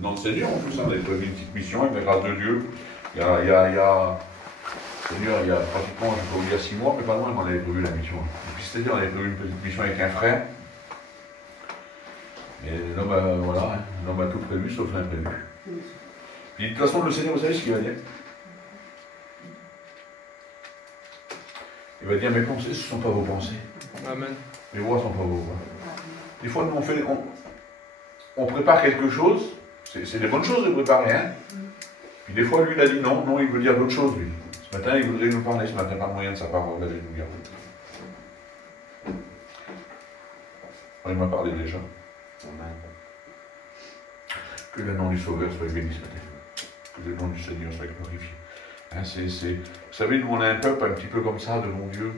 dans le Seigneur, en plus, on avait prévu une petite mission avec la grâce de Dieu. Seigneur, il y a pratiquement, je peux vous dire 6 mois, mais pas loin qu'on avait prévu la mission. Et puis c'est-à-dire, on avait prévu une petite mission avec un frère. Et l'homme a, voilà, hein, l'homme a tout prévu sauf l'imprévu. Puis de toute façon, le Seigneur, vous savez ce qu'il va dire? Il va dire, mes pensées, ce ne sont pas vos pensées. Amen. Mes voix ne sont pas vos voix. Des fois, nous, on prépare quelque chose, c'est des bonnes choses de préparer, hein. Puis des fois, lui, il a dit non, il veut dire d'autres choses, lui. Ce matin, il voudrait nous parler, ce matin, par moyen de sa parole, alléluia. Il m'a parlé déjà. Que le nom du Sauveur soit béni ce matin. Que le nom du Seigneur soit glorifié. Hein, vous savez, nous, on a un peuple un petit peu comme ça, devant Dieu.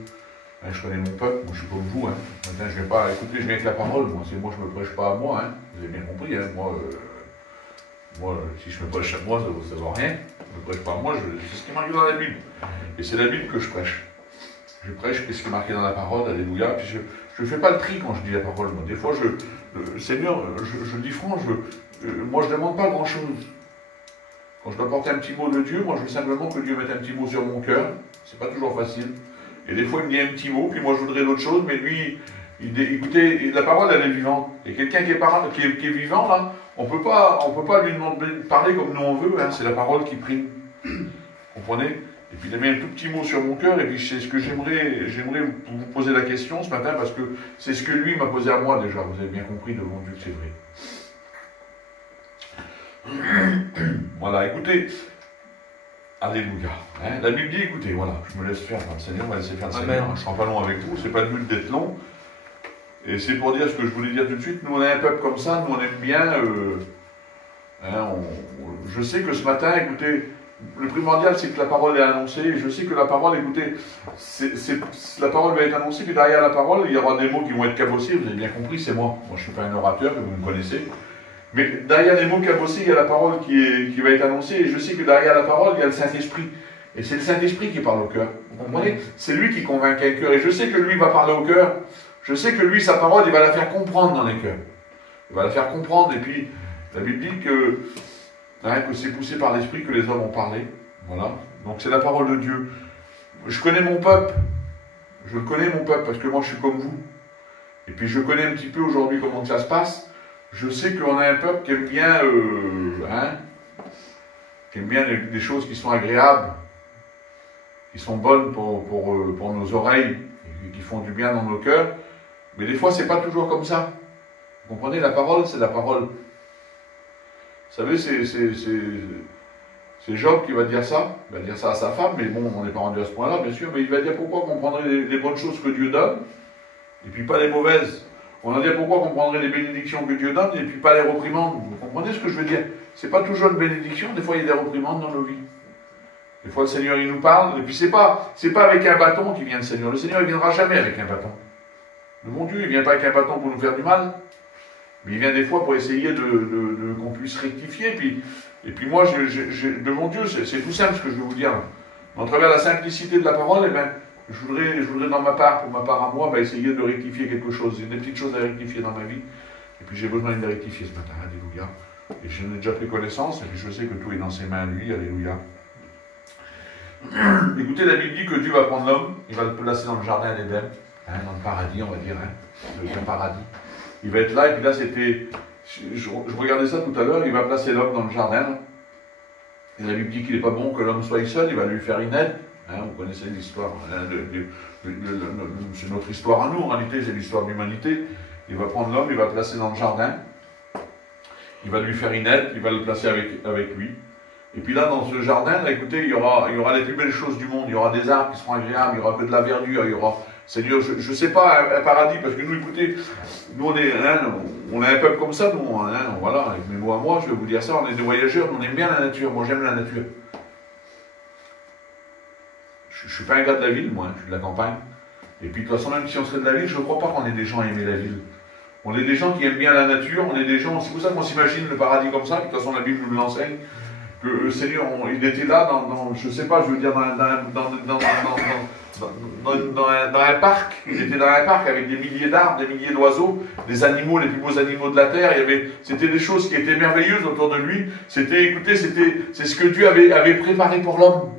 Hein, je connais mon peuple, moi je suis comme vous. Hein. Ce matin, je ne viens pas écouter, je viens avec la parole. Moi, je ne me prêche pas à moi. Hein. Vous avez bien compris. Hein. Moi, si je me prêche à moi, ça ne vaut rien. Je ne me prêche pas à moi, c'est ce qui est marqué dans la Bible. Et c'est la Bible que je prêche. Je prêche ce qui est marqué dans la parole, alléluia. Puis je ne fais pas le tri quand je dis la parole. Moi. Des fois, Seigneur, je dis franc, moi je ne demande pas grand-chose. Quand je dois porter un petit mot de Dieu, moi je veux simplement que Dieu mette un petit mot sur mon cœur. C'est pas toujours facile. Et des fois il me dit un petit mot, puis moi je voudrais d'autres choses, mais lui, écoutez, la parole elle est vivante. Et quelqu'un qui est vivant, là, on peut pas lui demander de parler comme nous on veut, hein, c'est la parole qui prime. Vous comprenez? Et puis il a mis un tout petit mot sur mon cœur, et puis c'est ce que j'aimerais vous poser la question ce matin, parce que c'est ce que lui m'a posé à moi déjà, vous avez bien compris devant Dieu que c'est vrai. Voilà, écoutez, alléluia. Hein, la Bible dit, écoutez, voilà, je me laisse faire par le Seigneur, on va laisser faire le Seigneur. Je ne serai pas long avec vous, c'est pas le but d'être long. Et c'est pour dire ce que je voulais dire tout de suite. Nous, on a un peuple comme ça, nous, on aime bien. Je sais que ce matin, écoutez, le primordial, c'est que la parole est annoncée. Et je sais que la parole, écoutez, la parole va être annoncée, puis derrière la parole, il y aura des mots qui vont être cabossés. Vous avez bien compris, c'est moi. Moi, je ne suis pas un orateur, que vous me connaissez. Mais derrière les mots cabossés, il y a la parole qui va être annoncée, et je sais que derrière la parole, il y a le Saint-Esprit. Et c'est le Saint-Esprit qui parle au cœur. Vous comprenez? C'est lui qui convainc un cœur. Et je sais que lui va parler au cœur. Je sais que lui, sa parole, il va la faire comprendre dans les cœurs. Il va la faire comprendre. Et puis, la Bible dit que c'est poussé par l'Esprit que les hommes ont parlé. Voilà. Donc c'est la parole de Dieu. Je connais mon peuple. Je connais mon peuple parce que moi, je suis comme vous. Et puis, je connais un petit peu aujourd'hui comment ça se passe. Je sais qu'on a un peuple qui aime bien, qui aime bien des choses qui sont agréables, qui sont bonnes pour nos oreilles, et qui font du bien dans nos cœurs. Mais des fois, c'est pas toujours comme ça. Vous comprenez? La parole, c'est la parole. Vous savez, c'est Job qui va dire ça. Il va dire ça à sa femme, mais bon, on n'est pas rendu à ce point-là, bien sûr. Mais il va dire pourquoi qu'on prendrait les bonnes choses que Dieu donne, et puis pas les mauvaises. On va dire pourquoi qu'on prendrait les bénédictions que Dieu donne et puis pas les reprimandes. Vous comprenez ce que je veux dire? C'est pas toujours une bénédiction, des fois il y a des reprimandes dans nos vies. Des fois le Seigneur il nous parle, et puis c'est pas avec un bâton qui vient le Seigneur. Le Seigneur il viendra jamais avec un bâton. Le bon Dieu il vient pas avec un bâton pour nous faire du mal, mais il vient des fois pour essayer qu'on puisse rectifier. Et puis moi, devant Dieu, c'est tout simple ce que je veux vous dire. À travers la simplicité de la parole, je voudrais pour ma part à moi, essayer de rectifier quelque chose. Il y a des petites choses à rectifier dans ma vie. Et puis j'ai besoin de les rectifier ce matin, alléluia. Et j'en ai déjà pris connaissance, et puis je sais que tout est dans ses mains à lui, alléluia. Écoutez, la Bible dit que Dieu va prendre l'homme, il va le placer dans le jardin d'Éden, dans le paradis, on va dire, le paradis. Il va être là, et puis là c'était... Je regardais ça tout à l'heure, il va placer l'homme dans le jardin. Et la Bible dit qu'il n'est pas bon que l'homme soit seul, il va lui faire une aide. Vous connaissez l'histoire, c'est notre histoire à nous, en réalité, c'est l'histoire de l'humanité. Il va prendre l'homme, il va le placer dans le jardin, il va lui faire une aide, il va le placer avec lui. Et puis là, dans ce jardin, là, écoutez, il y aura les plus belles choses du monde, il y aura des arbres qui seront agréables, il y aura que de la verdure, il y aura... Seigneur, je ne sais pas, un paradis, parce que nous, écoutez, nous on est un peuple comme ça, nous, voilà, avec mes mots à moi, je vais vous dire ça, on est des voyageurs, on aime bien la nature, moi j'aime la nature. Je ne suis pas un gars de la ville, moi, je suis de la campagne. Et puis de toute façon, même si on serait de la ville, je ne crois pas qu'on est des gens à aimer la ville. On est des gens qui aiment bien la nature, on est des gens, c'est pour ça qu'on s'imagine le paradis comme ça, de toute façon la Bible nous l'enseigne, que le Seigneur, il était là je ne sais pas, je veux dire, dans un parc. Il était dans un parc avec des milliers d'arbres, des milliers d'oiseaux, des animaux, les plus beaux animaux de la terre. C'était des choses qui étaient merveilleuses autour de lui. C'est ce que Dieu avait préparé pour l'homme.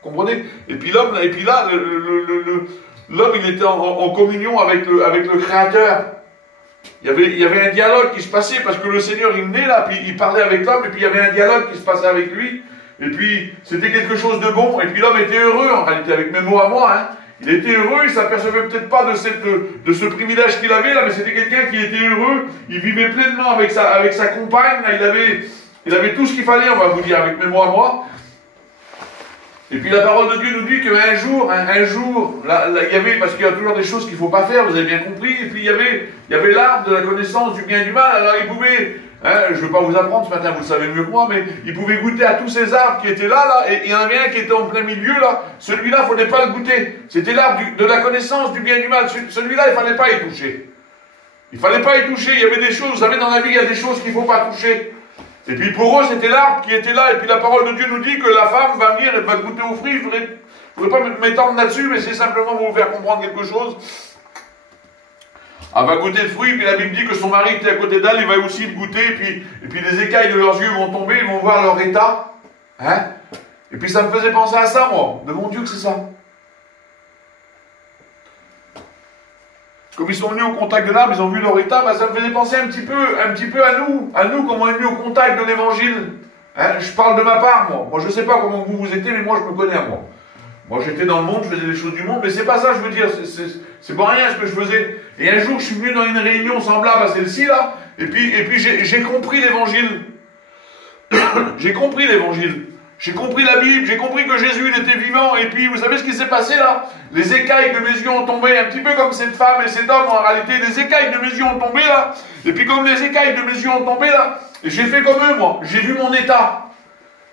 Comprenez? Et puis là, l'homme, il était en communion avec le Créateur. Il y avait un dialogue qui se passait parce que le Seigneur, il venait là, puis il parlait avec l'homme, et puis il y avait un dialogue qui se passait avec lui. Et puis, c'était quelque chose de bon. Et puis l'homme était heureux, en réalité, avec mes mots à moi. Hein. Il était heureux, il ne s'apercevait peut-être pas de ce privilège qu'il avait là, mais c'était quelqu'un qui était heureux. Il vivait pleinement avec sa compagne. Là, il avait tout ce qu'il fallait, on va vous dire, avec mes mots à moi. Et puis la parole de Dieu nous dit qu'un jour, là, il y avait, parce qu'il y a toujours des choses qu'il ne faut pas faire, vous avez bien compris, et puis il y avait l'arbre de la connaissance du bien et du mal. Alors il pouvait, je ne veux pas vous apprendre ce matin, vous le savez mieux que moi, mais il pouvait goûter à tous ces arbres qui étaient là, et il y en avait un qui était en plein milieu, là. Celui-là, il ne fallait pas le goûter. C'était l'arbre de la connaissance du bien et du mal. Celui-là, il ne fallait pas y toucher. Il ne fallait pas y toucher. Il y avait des choses, vous savez, dans la vie, il y a des choses qu'il ne faut pas toucher. Et puis pour eux, c'était l'arbre qui était là. Et puis la parole de Dieu nous dit que la femme va venir et va goûter aux fruits. Je ne voudrais pas m'étendre là-dessus, mais c'est simplement pour vous faire comprendre quelque chose. Elle va goûter le fruit, puis la Bible dit que son mari était à côté d'elle, il va aussi le goûter, et puis les écailles de leurs yeux vont tomber, ils vont voir leur état. Hein? Et puis ça me faisait penser à ça, moi. De mon Dieu que c'est ça. Comme ils sont venus au contact de l'arbre, ils ont vu leur état, ça me faisait penser un petit peu à nous, comme on est venu au contact de l'évangile. Hein, je parle de ma part, moi. Moi, je ne sais pas comment vous étiez, mais moi, je me connais à moi. Moi, j'étais dans le monde, je faisais les choses du monde, mais c'est pas ça, je veux dire, c'est pas rien ce que je faisais. Et un jour, je suis venu dans une réunion semblable à celle-ci, là, et puis j'ai compris l'évangile. J'ai compris l'évangile. J'ai compris la Bible, j'ai compris que Jésus, il était vivant, et puis vous savez ce qui s'est passé là? Les écailles de mes yeux ont tombé, un petit peu comme cette femme et cet homme, en réalité, les écailles de mes yeux ont tombé là, et puis comme les écailles de mes yeux ont tombé là, j'ai fait comme eux, moi, j'ai vu mon état.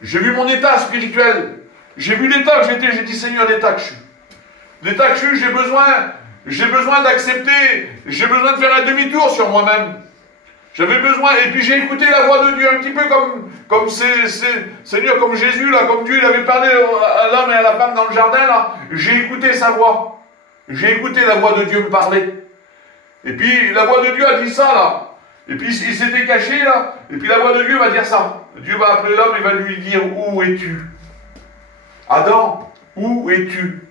J'ai vu mon état spirituel. J'ai vu l'état que j'étais, j'ai dit Seigneur, l'état que je suis. L'état que je suis, j'ai besoin d'accepter, j'ai besoin de faire un demi-tour sur moi-même. J'avais besoin, et puis j'ai écouté la voix de Dieu, un petit peu comme Seigneur, comme Jésus, là, comme Dieu, il avait parlé à l'homme et à la femme dans le jardin, là. J'ai écouté sa voix. J'ai écouté la voix de Dieu me parler. Et puis, la voix de Dieu a dit ça, là. Et puis, il s'était caché, là. Et puis, la voix de Dieu va dire ça. Dieu va appeler l'homme et va lui dire, où es-tu? Adam, où es-tu?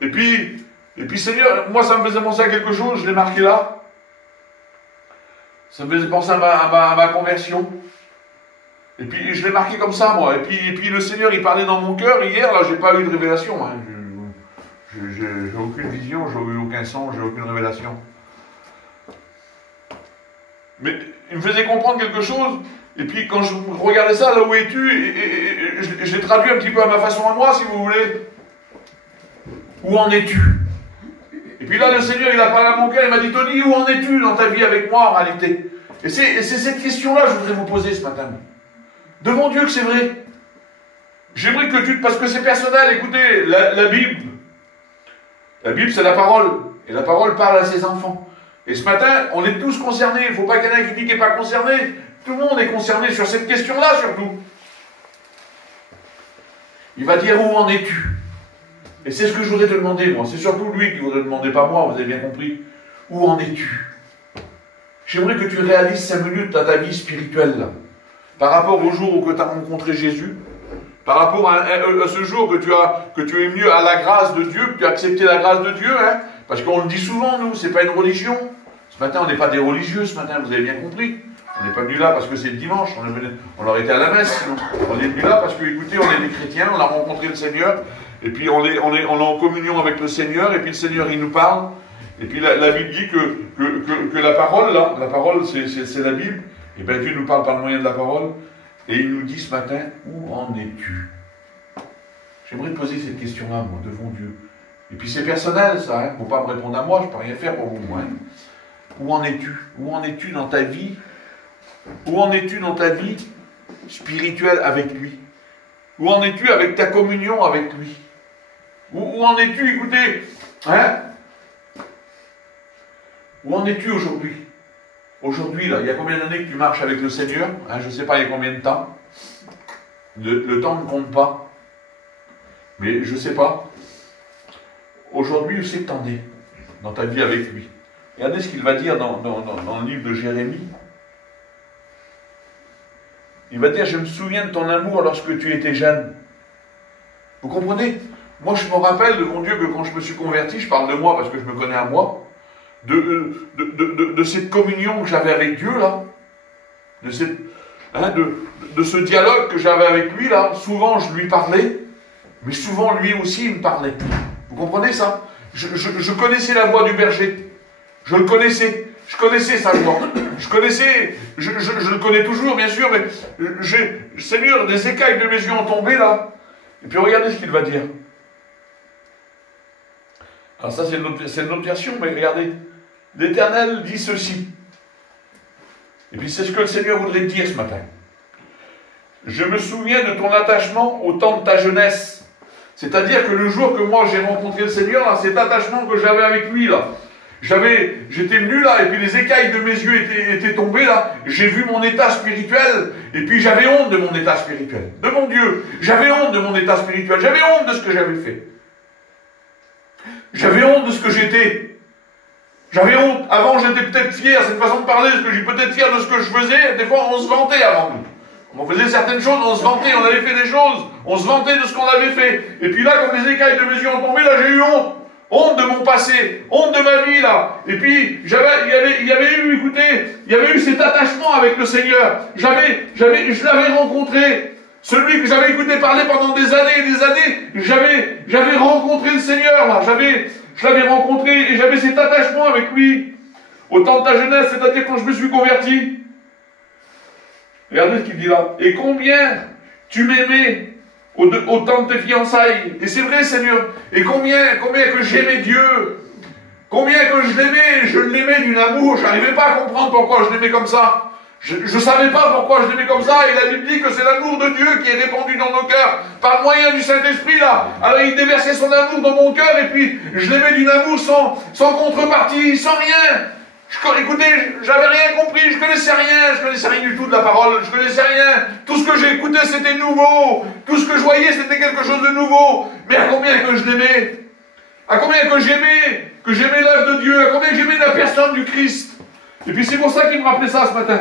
Et puis, Seigneur, moi, ça me faisait penser à quelque chose, je l'ai marqué là. Ça me faisait penser à ma conversion. Et puis, je l'ai marqué comme ça, moi. Et puis le Seigneur, il parlait dans mon cœur. Hier, là, j'ai pas eu de révélation. Hein. J'ai aucune vision, j'ai eu aucun son, j'ai aucune révélation. Mais il me faisait comprendre quelque chose. Et puis, quand je regardais ça, là où es-tu, et je l'ai traduit un petit peu à ma façon à moi, si vous voulez. Où en es-tu? Et puis là, le Seigneur, il a parlé à mon cœur, il m'a dit, Tony, où en es-tu dans ta vie avec moi, en réalité? Et c'est cette question-là que je voudrais vous poser ce matin. Devant Dieu que c'est vrai. J'aimerais que parce que c'est personnel, écoutez, la Bible, c'est la parole. Et la parole parle à ses enfants. Et ce matin, on est tous concernés. Il ne faut pas qu'il y en ait un qui dit qu'il n'est pas concerné. Tout le monde est concerné sur cette question-là, surtout. Il va dire, où en es-tu? Et c'est ce que je voudrais te demander, moi. C'est surtout lui qui voudrait demander, pas moi, vous avez bien compris. Où en es-tu? J'aimerais que tu réalises 5 minutes dans ta vie spirituelle, là. Par rapport au jour où tu as rencontré Jésus, par rapport à ce jour que tu es venu à la grâce de Dieu, que tu as accepté la grâce de Dieu, hein, parce qu'on le dit souvent, nous, c'est pas une religion. Ce matin, on n'est pas des religieux, ce matin, vous avez bien compris. On n'est pas venu là parce que c'est le dimanche, on aurait été à la messe, sinon. On est venu là parce que, écoutez, on est des chrétiens, on a rencontré le Seigneur, et puis on est en communion avec le Seigneur, et puis le Seigneur, il nous parle, et puis la Bible dit que la parole, là, la parole, c'est la Bible, et bien Dieu nous parle par le moyen de la parole, et il nous dit ce matin, où en es-tu? J'aimerais te poser cette question-là, moi, devant Dieu. Et puis c'est personnel, ça, hein, il ne faut pas me répondre à moi, je ne peux rien faire pour vous, hein. Où en es-tu? Où en es-tu dans ta vie? Où en es-tu dans ta vie spirituelle avec lui? Où en es-tu avec ta communion avec lui? Où en es-tu, écoutez, hein? Où en es-tu aujourd'hui? Aujourd'hui, là, il y a combien d'années que tu marches avec le Seigneur? Hein, je ne sais pas, il y a combien de temps? Le temps ne compte pas. Mais je ne sais pas. Aujourd'hui, où c'est que t'en es dans ta vie avec lui? Regardez ce qu'il va dire dans le livre de Jérémie. Il va dire, je me souviens de ton amour lorsque tu étais jeune. Vous comprenez? Moi, je me rappelle de mon Dieu que quand je me suis converti, je parle de moi parce que je me connais à moi, de cette communion que j'avais avec Dieu, là, de ce dialogue que j'avais avec lui, là. Souvent, je lui parlais, mais souvent, lui aussi, il me parlait. Vous comprenez ça? Je connaissais la voix du berger. Je le connaissais. Je connaissais sa voix. Je le connais toujours, bien sûr, mais Seigneur, des écailles de mes yeux ont tombé, là. Et puis, regardez ce qu'il va dire. Alors ça, c'est une autre version, mais regardez. L'Éternel dit ceci. Et puis, c'est ce que le Seigneur voudrait dire ce matin. Je me souviens de ton attachement au temps de ta jeunesse. C'est-à-dire que le jour que moi j'ai rencontré le Seigneur, là, cet attachement que j'avais avec lui, là, j'étais venu là, et puis les écailles de mes yeux étaient tombées là, j'ai vu mon état spirituel, et puis j'avais honte de mon état spirituel, de mon Dieu, j'avais honte de mon état spirituel, j'avais honte de ce que j'avais fait. J'avais honte de ce que j'étais. J'avais honte. Avant j'étais peut-être fier, c'est une façon de parler, parce que j'étais peut-être fier de ce que je faisais, des fois on se vantait avant nous. On faisait certaines choses, on se vantait, on avait fait des choses, on se vantait de ce qu'on avait fait. Et puis là, comme les écailles de mes yeux ont tombé, là j'ai eu honte. Honte de mon passé, honte de ma vie là. Et puis, il y avait eu cet attachement avec le Seigneur. Je l'avais rencontré. Celui que j'avais écouté parler pendant des années et des années, j'avais rencontré le Seigneur là. Je l'avais rencontré et j'avais cet attachement avec lui. Au temps de ta jeunesse, c'est-à-dire quand je me suis converti. Regardez ce qu'il dit là. Et combien tu m'aimais au temps de tes fiançailles. Et c'est vrai, Seigneur. Et combien que j'aimais Dieu. Combien que je l'aimais d'une amour. Je n'arrivais pas à comprendre pourquoi je l'aimais comme ça. Je ne savais pas pourquoi je l'aimais comme ça. Et la Bible dit que c'est l'amour de Dieu qui est répandu dans nos cœurs par moyen du Saint-Esprit là. Alors il déversait son amour dans mon cœur et puis je l'aimais d'une amour sans contrepartie, sans rien. Écoutez, j'avais rien compris, je connaissais rien du tout de la parole, je connaissais rien. Tout ce que j'ai écouté, c'était nouveau. Tout ce que je voyais, c'était quelque chose de nouveau. Mais à combien que je l'aimais, à combien que j'aimais l'œuvre de Dieu, à combien que j'aimais la personne du Christ. Et puis c'est pour ça qu'il me rappelait ça ce matin.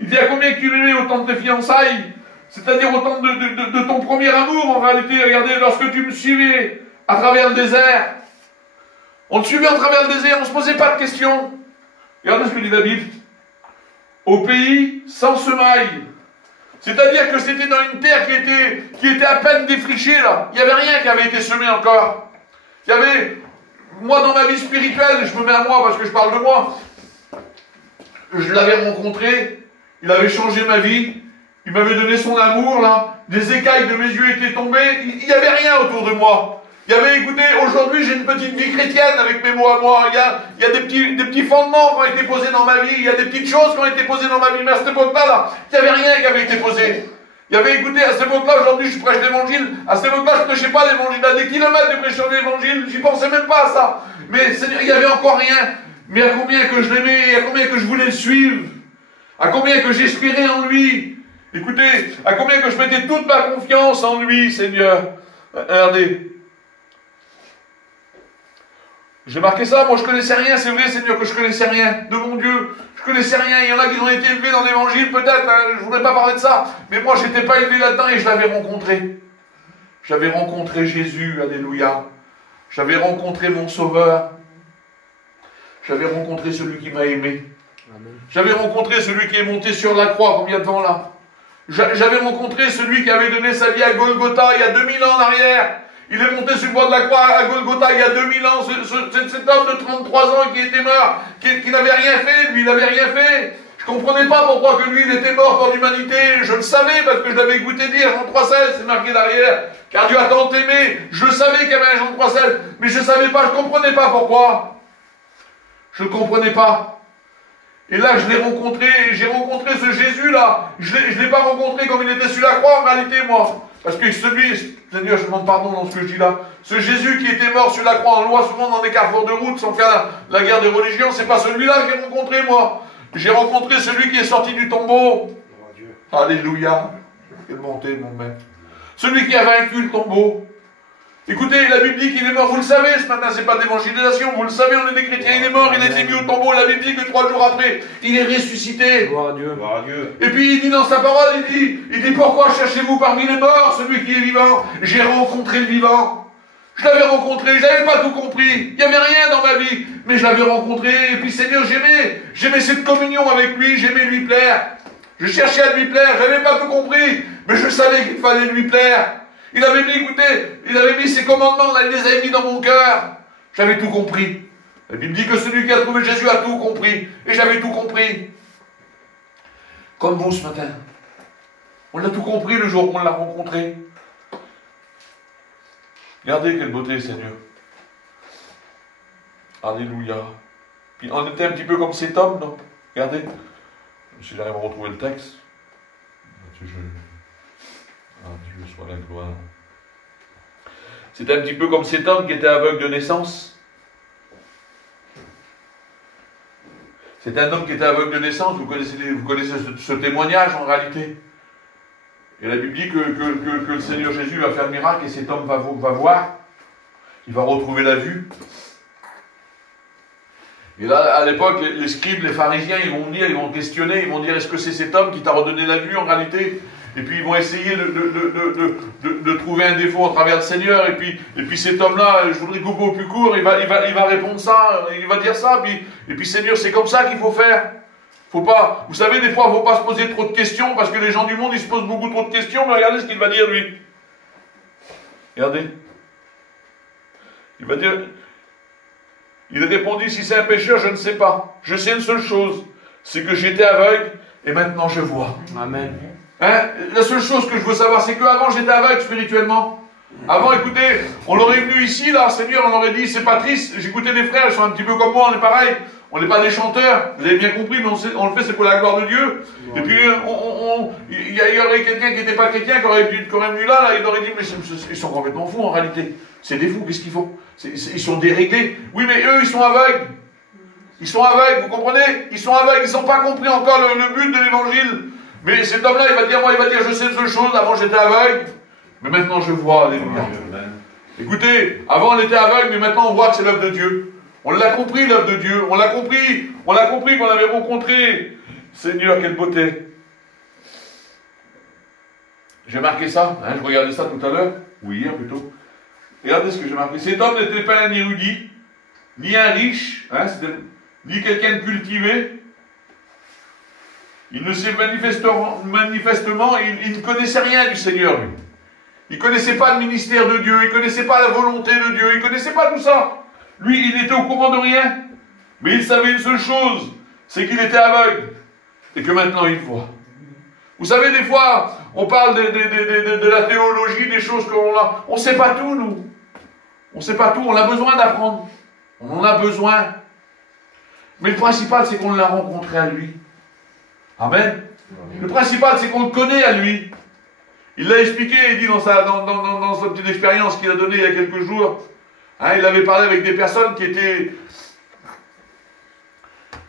Il dit à combien que tu m'aimais au temps de tes fiançailles, c'est-à-dire au temps de ton premier amour en réalité. Regardez, lorsque tu me suivais à travers le désert, on te suivait à travers le désert, on ne se posait pas de questions. Regardez ce que dit la Bible. Au pays sans semaille. C'est-à-dire que c'était dans une terre qui était à peine défrichée, là. Il n'y avait rien qui avait été semé encore. Il y avait, moi dans ma vie spirituelle, je me mets à moi parce que je parle de moi, je l'avais rencontré, il avait changé ma vie, il m'avait donné son amour, là. Des écailles de mes yeux étaient tombées, il n'y avait rien autour de moi. Il y avait, écoutez, aujourd'hui j'ai une petite vie chrétienne avec mes mots à moi. Il y a des petits fondements qui ont été posés dans ma vie. Il y a des petites choses qui ont été posées dans ma vie. Mais à cette époque-là, là, il n'y avait rien qui avait été posé. Il y avait, écoutez, à cette époque-là, aujourd'hui je prêche l'évangile. À cette époque-là, je ne prêchais pas l'évangile. À des kilomètres de prêcher l'évangile, j'y pensais même pas à ça. Mais Seigneur, il n'y avait encore rien. Mais à combien que je l'aimais, à combien que je voulais le suivre, à combien que j'espérais en lui. Écoutez, à combien que je mettais toute ma confiance en lui, Seigneur. Regardez. J'ai marqué ça, moi je connaissais rien, c'est vrai Seigneur que je connaissais rien de mon Dieu, je connaissais rien, il y en a qui ont été élevés dans l'évangile peut-être, hein, je ne voudrais pas parler de ça, mais moi je n'étais pas élevé là-dedans et je l'avais rencontré. J'avais rencontré Jésus, alléluia, j'avais rencontré mon Sauveur, j'avais rencontré celui qui m'a aimé, j'avais rencontré celui qui est monté sur la croix, combien de temps là? J'avais rencontré celui qui avait donné sa vie à Golgotha il y a 2000 ans en arrière. Il est monté sur le bois de la croix à Golgotha il y a 2000 ans. Cet homme de 33 ans qui était mort, qui n'avait rien fait, lui, il n'avait rien fait. Je ne comprenais pas pourquoi que lui, il était mort pour l'humanité. Je le savais parce que je l'avais écouté dire, Jean 3,16, c'est marqué derrière. Car Dieu a tant aimé. Je savais qu'il y avait un Jean 3,16, mais je ne savais pas, je ne comprenais pas pourquoi. Je ne comprenais pas. Et là, je l'ai rencontré, j'ai rencontré ce Jésus-là. Je ne l'ai pas rencontré comme il était sur la croix en réalité, moi. Parce que celui, Seigneur, je demande pardon dans ce que je dis là, ce Jésus qui était mort sur la croix, on le voit souvent dans des carrefours de route, sans faire la guerre des religions, c'est pas celui-là que j'ai rencontré, moi. J'ai rencontré celui qui est sorti du tombeau. Alléluia. quelle bonté, mon maître. Celui qui a vaincu le tombeau. Écoutez, la Bible dit qu'il est mort, vous le savez, ce matin, c'est pas d'évangélisation, vous le savez, on est des chrétiens, il est mort, il a été mis au tombeau, la Bible dit que 3 jours après, il est ressuscité. Gloire à Dieu. Gloire à Dieu. Et puis il dit dans sa parole, il dit pourquoi cherchez-vous parmi les morts celui qui est vivant? J'ai rencontré le vivant. Je l'avais rencontré, je n'avais pas tout compris. Il n'y avait rien dans ma vie, mais je l'avais rencontré. Et puis Seigneur, j'aimais cette communion avec lui, j'aimais lui plaire. Je cherchais à lui plaire, je n'avais pas tout compris, mais je savais qu'il fallait lui plaire. Il avait mis, écoutez, il avait mis ses commandements, il les avait mis dans mon cœur. J'avais tout compris. La Bible dit que celui qui a trouvé Jésus a tout compris. Et j'avais tout compris. Comme vous ce matin. On a tout compris le jour où on l'a rencontré. Regardez quelle beauté, Seigneur. Alléluia. Puis on était un petit peu comme cet homme, non? Regardez. Si j'arrive à retrouver le texte. Ah, Dieu soit la gloire. C'était un petit peu comme cet homme qui était aveugle de naissance. C'est un homme qui était aveugle de naissance. Vous connaissez ce témoignage en réalité. Et la Bible dit que le Seigneur Jésus va faire le miracle et cet homme va voir. Il va retrouver la vue. Et là, à l'époque, les scribes, les pharisiens, ils vont venir, ils vont questionner, ils vont dire, est-ce que c'est cet homme qui t'a redonné la vue en réalité? Et puis ils vont essayer de trouver un défaut à travers le Seigneur. Et puis cet homme-là, je voudrais couper au plus court, il va répondre ça, il va dire ça. Et puis Seigneur, c'est comme ça qu'il faut faire. Faut pas, vous savez, des fois, il ne faut pas se poser trop de questions, parce que les gens du monde, ils se posent beaucoup trop de questions, mais regardez ce qu'il va dire, lui. Regardez. Il va dire, il répondit, si c'est un pécheur, je ne sais pas. Je sais une seule chose, c'est que j'étais aveugle, et maintenant je vois. Amen. Hein? La seule chose que je veux savoir, c'est qu'avant j'étais aveugle spirituellement. Avant, écoutez, on l'aurait venu ici, là, Seigneur, on aurait dit, c'est pas triste, j'écoutais des frères, ils sont un petit peu comme moi, on est pareil, on n'est pas des chanteurs, vous avez bien compris, mais on le fait, c'est pour la gloire de Dieu. Et puis, il y aurait quelqu'un qui n'était pas chrétien, qui aurait venu là, il aurait dit, mais ils sont complètement fous en réalité. C'est des fous, qu'est-ce qu'ils font? Ils sont déréglés. Oui, mais eux, ils sont aveugles. Ils sont aveugles, vous comprenez? Ils sont aveugles, ils n'ont pas compris encore le but de l'évangile. Mais cet homme-là, il va dire, je sais une seule chose, avant j'étais aveugle, mais maintenant je vois, alléluia. Écoutez, avant on était aveugle, mais maintenant on voit que c'est l'œuvre de Dieu. On l'a compris, l'œuvre de Dieu. On l'a compris qu'on avait rencontré. Seigneur, quelle beauté. J'ai marqué ça, hein, je regardais ça tout à l'heure, ou hier plutôt. Regardez ce que j'ai marqué. Cet homme n'était pas un érudit, ni un riche, hein, ni quelqu'un de cultivé. Il ne sait manifestement, il ne connaissait rien du Seigneur, lui. Il ne connaissait pas le ministère de Dieu, il ne connaissait pas la volonté de Dieu, il ne connaissait pas tout ça. Lui, il était au courant de rien. Mais il savait une seule chose, c'est qu'il était aveugle. Et que maintenant, il voit. Vous savez, des fois, on parle de la théologie, des choses qu'on a. On ne sait pas tout, nous. On ne sait pas tout, on a besoin d'apprendre. On en a besoin. Mais le principal, c'est qu'on l'a rencontré à lui. Amen. Le principal, c'est qu'on le connaît à lui. Il l'a expliqué, il dit dans sa petite expérience qu'il a donnée il y a quelques jours. Hein, il avait parlé avec des personnes qui étaient...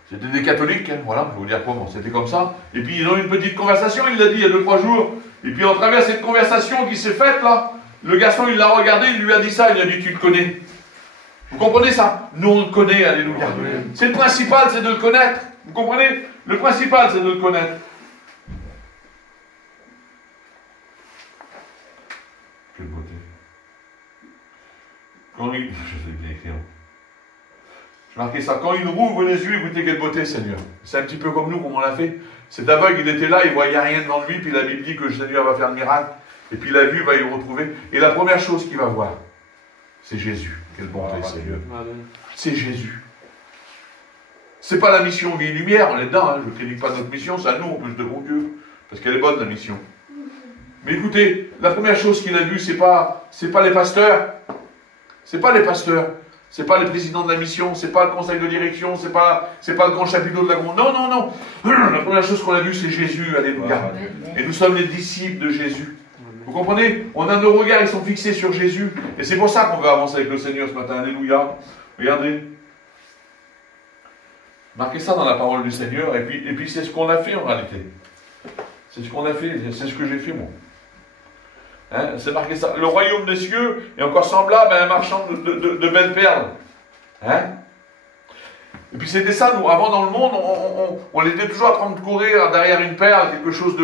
C'était des catholiques, hein, voilà, je vais vous dire comment, c'était comme ça. Et puis ils ont eu une petite conversation, il l'a dit il y a 2-3 jours. Et puis en travers cette conversation qui s'est faite là, le garçon il l'a regardé, il lui a dit ça, il lui a dit tu le connais. Vous comprenez ça? Nous on le connaît, alléluia. C'est le principal, c'est de le connaître. Vous comprenez? Le principal, c'est de le connaître. Quelle beauté. Quand il... Je sais bien écrire. Je marquais ça. Quand il rouvre les yeux, écoutez quelle beauté, Seigneur. C'est un petit peu comme nous, comme on l'a fait. Cet aveugle, il était là, il ne voyait rien devant lui, puis la Bible dit que le Seigneur va faire le miracle. Et puis la vue va y retrouver. Et la première chose qu'il va voir, c'est Jésus. Quelle bonté, Seigneur. C'est Jésus. C'est pas la mission Vie et Lumière, on est dedans, hein. Je ne critique pas notre mission, c'est à nous, en plus de bon Dieu. Parce qu'elle est bonne, la mission. Mais écoutez, la première chose qu'il a vue, c'est pas les pasteurs. C'est pas les pasteurs. C'est pas les présidents de la mission, c'est pas le conseil de direction, c'est pas le grand chapiteau de la grande. Non, non, non. La première chose qu'on a vue, c'est Jésus, alléluia. Et nous sommes les disciples de Jésus. Vous comprenez? On a nos regards, ils sont fixés sur Jésus. Et c'est pour ça qu'on veut avancer avec le Seigneur ce matin, alléluia. Regardez. Marquez ça dans la parole du Seigneur, et puis c'est ce qu'on a fait en réalité. C'est ce qu'on a fait, c'est ce que j'ai fait moi. Hein, c'est marqué ça. Le royaume des cieux est encore semblable à un marchand de belles perles. Hein? Et puis c'était ça, nous, avant dans le monde, on était toujours en train de courir derrière une perle, quelque chose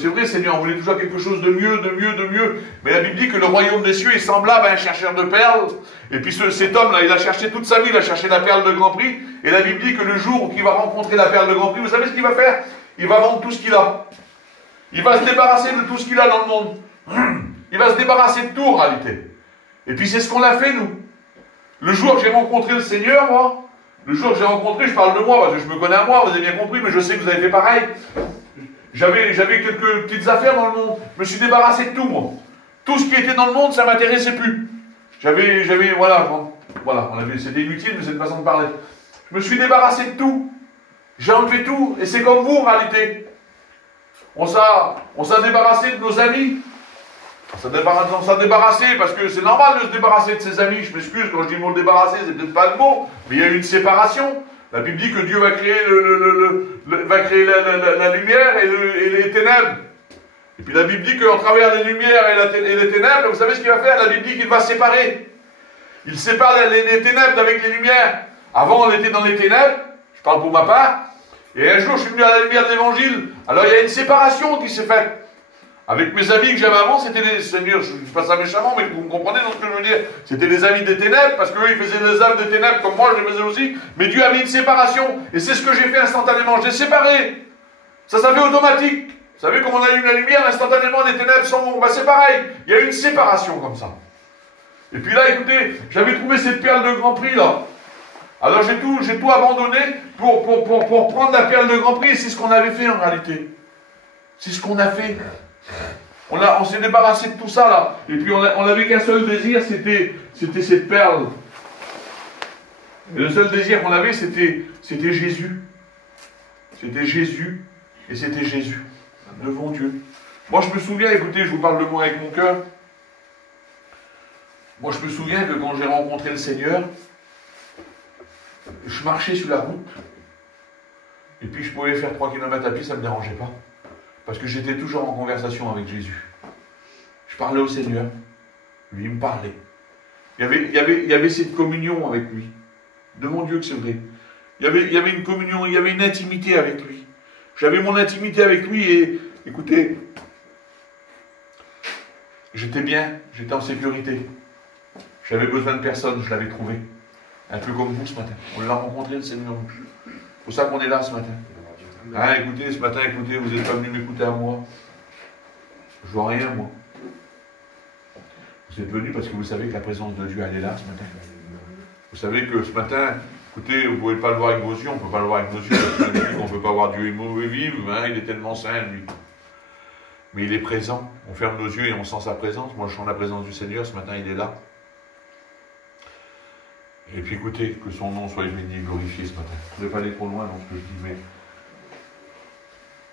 c'est vrai, Seigneur, on voulait toujours quelque chose de mieux, de mieux, de mieux. Mais la Bible dit que le royaume des cieux est semblable à un chercheur de perles. Et puis cet homme-là, il a cherché toute sa vie, il a cherché la perle de Grand Prix. Et la Bible dit que le jour où il va rencontrer la perle de Grand Prix, vous savez ce qu'il va faire? Il va vendre tout ce qu'il a. Il va se débarrasser de tout ce qu'il a dans le monde. Il va se débarrasser de tout en réalité. Et puis c'est ce qu'on a fait, nous. Le jour que j'ai rencontré le Seigneur, moi, le jour que j'ai rencontré, je parle de moi, parce que je me connais à moi, vous avez bien compris, mais je sais que vous avez fait pareil. J'avais quelques petites affaires dans le monde. Je me suis débarrassé de tout, moi. Tout ce qui était dans le monde, ça ne m'intéressait plus. C'était inutile, mais c'est une façon de parler. Je me suis débarrassé de tout. J'ai enlevé tout, et c'est comme vous, en réalité. On s'est débarrassé de nos amis. On s'en débarrassé parce que c'est normal de se débarrasser de ses amis. Je m'excuse, quand je dis le mot débarrasser, c'est peut-être pas le mot, mais il y a eu une séparation. La Bible dit que Dieu va créer, la lumière et les ténèbres. Et puis la Bible dit qu'en travers les lumières et les ténèbres, vous savez ce qu'il va faire? La Bible dit qu'il va séparer. Il sépare les ténèbres avec les lumières. Avant, on était dans les ténèbres, je parle pour ma part, et un jour, je suis venu à la lumière de l'Évangile. Alors, il y a une séparation qui s'est faite. Avec mes amis que j'avais avant, c'était les... Seigneur, je ne dis pas ça méchamment, mais vous me comprenez dans ce que je veux dire. C'était les amis des ténèbres, parce qu'eux, ils faisaient les œuvres des ténèbres, comme moi, je les faisais aussi. Mais Dieu a mis une séparation. Et c'est ce que j'ai fait instantanément. J'ai séparé. Ça fait automatique. Vous savez, comme on allume la lumière, instantanément, les ténèbres sont... c'est pareil. Il y a une séparation comme ça. Et puis là, écoutez, j'avais trouvé cette perle de Grand Prix, là. Alors, j'ai tout abandonné pour prendre la perle de Grand Prix. Et c'est ce qu'on avait fait, en réalité. C'est ce qu'on a fait. On s'est débarrassé de tout ça, là. Et puis, on n'avait qu'un seul désir, c'était cette perle. Et le seul désir qu'on avait, c'était Jésus. C'était Jésus. Et c'était Jésus. Le bon Dieu. Moi, je me souviens, écoutez, je vous parle de moi avec mon cœur. Moi, je me souviens que quand j'ai rencontré le Seigneur, je marchais sur la route. Et puis, je pouvais faire 3 km à pied, ça ne me dérangeait pas. Parce que j'étais toujours en conversation avec Jésus. Je parlais au Seigneur. Lui, il me parlait. Il y avait cette communion avec lui. De mon Dieu que c'est vrai. Il y avait une communion, il y avait une intimité avec lui. J'avais mon intimité avec lui et, écoutez, j'étais bien, j'étais en sécurité. J'avais besoin de personne, je l'avais trouvé. Un peu comme vous ce matin. On l'a rencontré, le Seigneur. C'est pour ça qu'on est là ce matin. Hein, écoutez, ce matin, vous n'êtes pas venu m'écouter à moi. Je vois rien, moi. Vous êtes venu parce que vous savez que la présence de Dieu, elle est là ce matin. Vous savez que ce matin, écoutez, vous ne pouvez pas le voir avec vos yeux, on ne peut pas le voir avec nos yeux, parce qu'on ne peut pas voir Dieu vivre, hein, il est tellement saint, lui. Mais il est présent. On ferme nos yeux et on sent sa présence. Moi, je sens la présence du Seigneur, ce matin, il est là. Et puis écoutez, que son nom soit béni et glorifié ce matin. Je ne vais pas aller trop loin dans ce que je dis, mais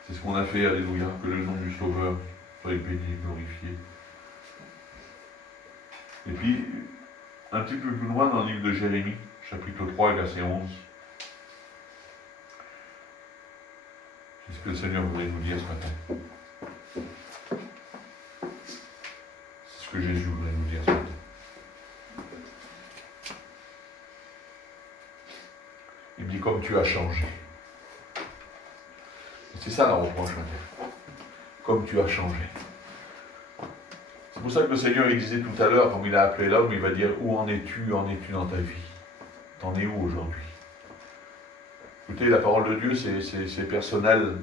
c'est ce qu'on a fait, alléluia, que le nom du Sauveur soit béni et glorifié. Et puis, un petit peu plus loin dans le livre de Jérémie, chapitre 3 et verset 11. C'est ce que le Seigneur voulait nous dire ce matin. C'est ce que Jésus voulait nous dire ce matin. Il dit, comme tu as changé. C'est ça la reproche maintenant. Comme tu as changé. C'est pour ça que le Seigneur, il disait tout à l'heure, comme il a appelé l'homme, il va dire, où en es-tu dans ta vie? T'en es où aujourd'hui? Écoutez, la parole de Dieu, c'est personnel.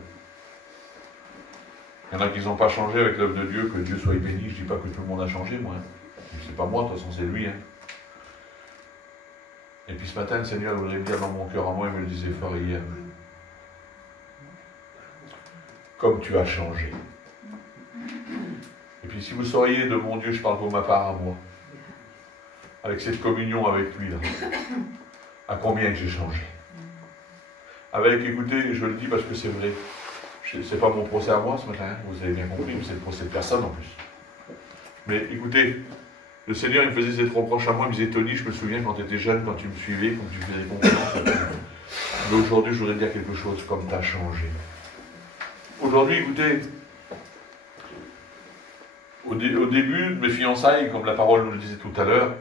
Il y en a qui n'ont pas changé avec l'œuvre de Dieu, que Dieu soit béni. Je ne dis pas que tout le monde a changé, moi. C'est pas moi, de toute façon, c'est lui. Hein. Et puis ce matin, le Seigneur voulait me dire dans mon cœur à moi, il me le disait fort hier. Comme tu as changé. Et puis si vous sauriez de mon Dieu, je parle pour ma part à moi, avec cette communion avec lui, là, à combien que j'ai changé. Avec, écoutez, je le dis parce que c'est vrai, c'est pas mon procès à moi ce matin, hein, vous avez bien compris, mais c'est le procès de personne en plus. Mais écoutez, le Seigneur, il me faisait cette reproche à moi, il me disait, Tony, je me souviens quand tu étais jeune, quand tu me suivais, quand tu faisais confiance. Mais aujourd'hui, je voudrais dire quelque chose, comme tu as changé. Aujourd'hui, écoutez, au début de mes fiançailles, comme la parole nous le disait tout à l'heure,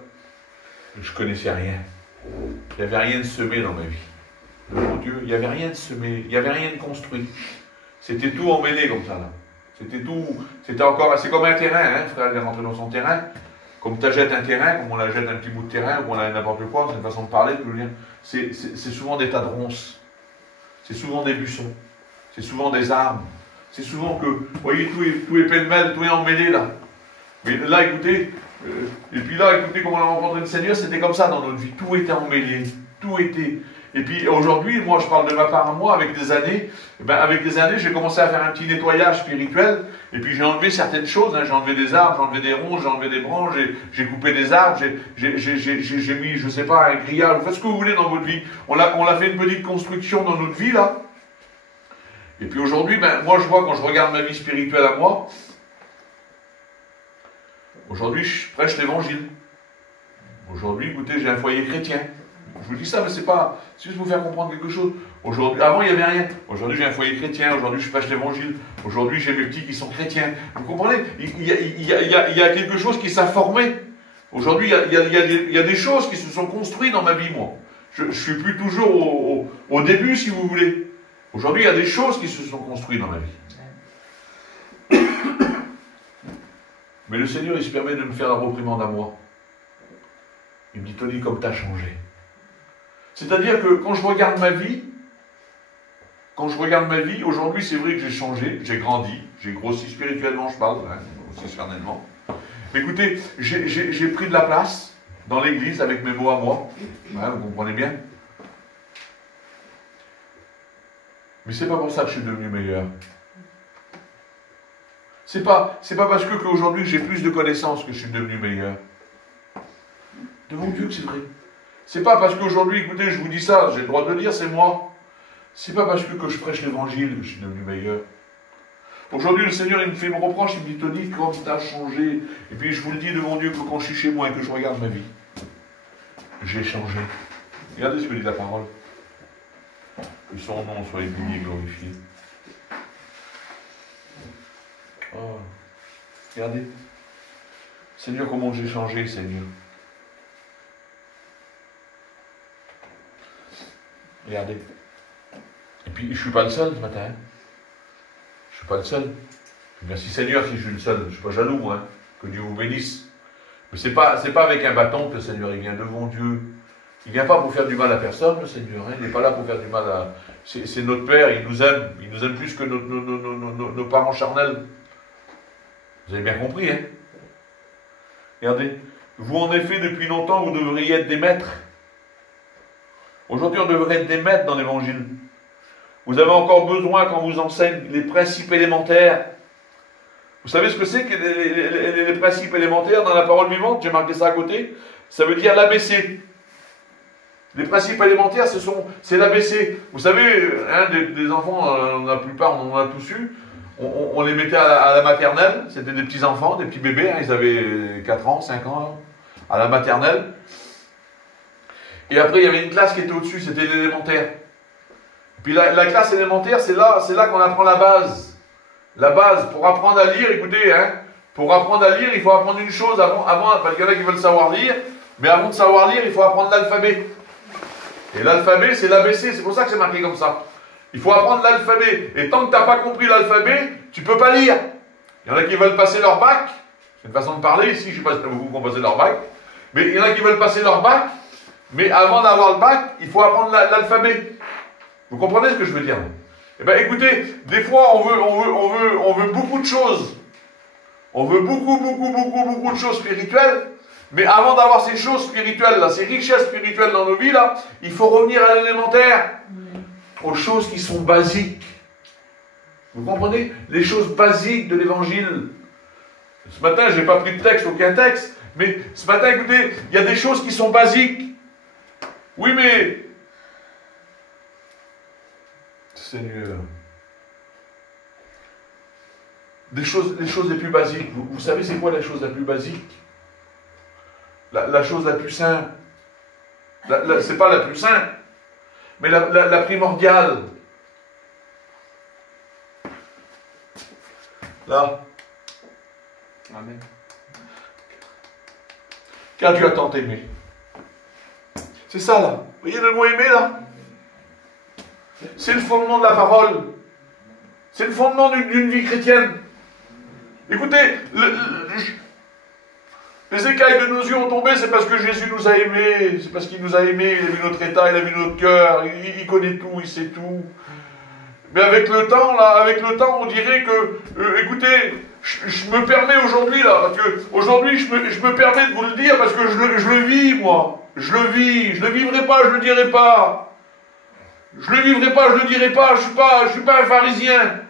je ne connaissais rien. Il n'y avait rien de semé dans ma vie. Mon Dieu, il n'y avait rien de semé, il n'y avait rien de construit. C'était tout emmêlé comme ça, là. C'était encore, c'est comme un terrain, hein, frère, il est rentré dans son terrain. Comme tu achètes un terrain, comme on achète un petit bout de terrain, ou on a n'importe quoi, c'est une façon de parler, je veux dire. C'est souvent des tas de ronces. C'est souvent des buissons. C'est souvent des arbres. C'est souvent que, vous voyez, tout est pêle-mêle, tout est emmêlé, là. Mais là, écoutez, et puis là, écoutez, comme on a rencontré le Seigneur, c'était comme ça dans notre vie. Tout était emmêlé. Tout était... Et puis aujourd'hui, moi je parle de ma part à moi, avec des années, j'ai commencé à faire un petit nettoyage spirituel, et puis j'ai enlevé certaines choses, hein, j'ai enlevé des arbres, j'ai enlevé des ronces, j'ai enlevé des branches, j'ai coupé des arbres, j'ai mis, je sais pas, un grillage, vous faites ce que vous voulez dans votre vie. On a fait une petite construction dans notre vie là. Et puis aujourd'hui, moi je vois quand je regarde ma vie spirituelle à moi, aujourd'hui je prêche l'évangile. Aujourd'hui, écoutez, j'ai un foyer chrétien. Je vous dis ça, mais c'est juste pour vous faire comprendre quelque chose. Aujourd'hui, avant, il n'y avait rien. Aujourd'hui, j'ai un foyer chrétien. Aujourd'hui, je prêche l'évangile. Aujourd'hui, j'ai mes petits qui sont chrétiens. Vous comprenez? Il y a quelque chose qui s'est formé. Aujourd'hui, il y a des choses qui se sont construites dans ma vie, moi. Je ne suis plus toujours au début, si vous voulez. Aujourd'hui, il y a des choses qui se sont construites dans ma vie. Mais le Seigneur, il se permet de me faire la reprimande à moi. Il me dit, Tony, comme tu as changé. C'est-à-dire que quand je regarde ma vie, aujourd'hui c'est vrai que j'ai changé, j'ai grandi, j'ai grossi spirituellement, je parle, hein, aussi charnellement. Mais écoutez, j'ai pris de la place dans l'église avec mes mots à moi, hein, vous comprenez bien. Mais c'est pas pour ça que je suis devenu meilleur. C'est pas parce qu'aujourd'hui j'ai plus de connaissances que je suis devenu meilleur. Devant Dieu que c'est vrai. C'est pas parce qu'aujourd'hui, écoutez, je vous dis ça, j'ai le droit de le dire, c'est moi. C'est pas parce que je prêche l'évangile que je suis devenu meilleur. Aujourd'hui, le Seigneur, il me fait me reproche, il me dit, Tony, comme tu as changé. Et puis je vous le dis devant Dieu que quand je suis chez moi et que je regarde ma vie, j'ai changé. Regardez ce que dit la parole. Que son nom soit béni et glorifié. Oh, regardez. Seigneur, comment j'ai changé, Seigneur. Regardez. Et puis, je ne suis pas le seul ce matin. Hein. Je ne suis pas le seul. Merci Seigneur si je suis le seul. Je ne suis pas jaloux, moi. Hein. Que Dieu vous bénisse. Mais ce n'est pas avec un bâton que le Seigneur il vient devant Dieu. Il ne vient pas pour faire du mal à personne, le Seigneur. Hein. Il n'est pas là pour faire du mal à... C'est notre Père, il nous aime. Il nous aime plus que nos parents charnels. Vous avez bien compris, hein. Regardez. Vous, en effet, depuis longtemps, vous devriez être des maîtres. Aujourd'hui, on devrait être des maîtres dans l'évangile. Vous avez encore besoin, quand on vous enseigne les principes élémentaires. Vous savez ce que c'est que les principes élémentaires dans la parole vivante? J'ai marqué ça à côté. Ça veut dire l'ABC. Les principes élémentaires, c'est l'ABC. Vous savez, hein, des enfants, la plupart, on en a tous eu. On les mettait à la maternelle. C'était des petits enfants, des petits bébés. Hein, ils avaient 4 ans, 5 ans, à la maternelle. Et après, il y avait une classe qui était au-dessus, c'était l'élémentaire. Puis la classe élémentaire, c'est là qu'on apprend la base. La base, pour apprendre à lire, écoutez, hein, pour apprendre à lire, il faut apprendre une chose avant parce qu'il y en a qui veulent savoir lire, mais avant de savoir lire, il faut apprendre l'alphabet. Et l'alphabet, c'est l'ABC, c'est pour ça que c'est marqué comme ça. Il faut apprendre l'alphabet. Et tant que tu n'as pas compris l'alphabet, tu ne peux pas lire. Il y en a qui veulent passer leur bac, c'est une façon de parler ici, je ne sais pas si vous passez leur bac, mais il y en a qui veulent passer leur bac, mais avant d'avoir le bac, il faut apprendre l'alphabet. Vous comprenez ce que je veux dire? Eh bien, écoutez, des fois, on veut beaucoup de choses. On veut beaucoup de choses spirituelles. Mais avant d'avoir ces choses spirituelles, là, ces richesses spirituelles dans nos vies, là, il faut revenir à l'élémentaire. Aux choses qui sont basiques. Vous comprenez? Les choses basiques de l'évangile. Ce matin, je n'ai pas pris de texte, aucun texte. Mais ce matin, écoutez, il y a des choses qui sont basiques. Oui, mais... Seigneur... les choses les plus basiques. Vous savez c'est quoi la chose la plus basique? La chose la plus simple. C'est pas la plus simple, mais la primordiale. Là. Amen. Car Dieu a tant aimé. C'est ça, là. Vous voyez le mot aimer, là? C'est le fondement de la parole. C'est le fondement d'une vie chrétienne. Écoutez, les écailles de nos yeux ont tombé, c'est parce que Jésus nous a aimés, c'est parce qu'il nous a aimés, il a vu notre état, il a vu notre cœur, il connaît tout, il sait tout. Mais avec le temps, là, on dirait que, écoutez, je me permets aujourd'hui, là, parce que aujourd'hui, je me permets de vous le dire, parce que je le vis, moi. Je le vis, je le vivrai pas, je le dirai pas. Je le vivrai pas, je le dirai pas, je suis pas un pharisien.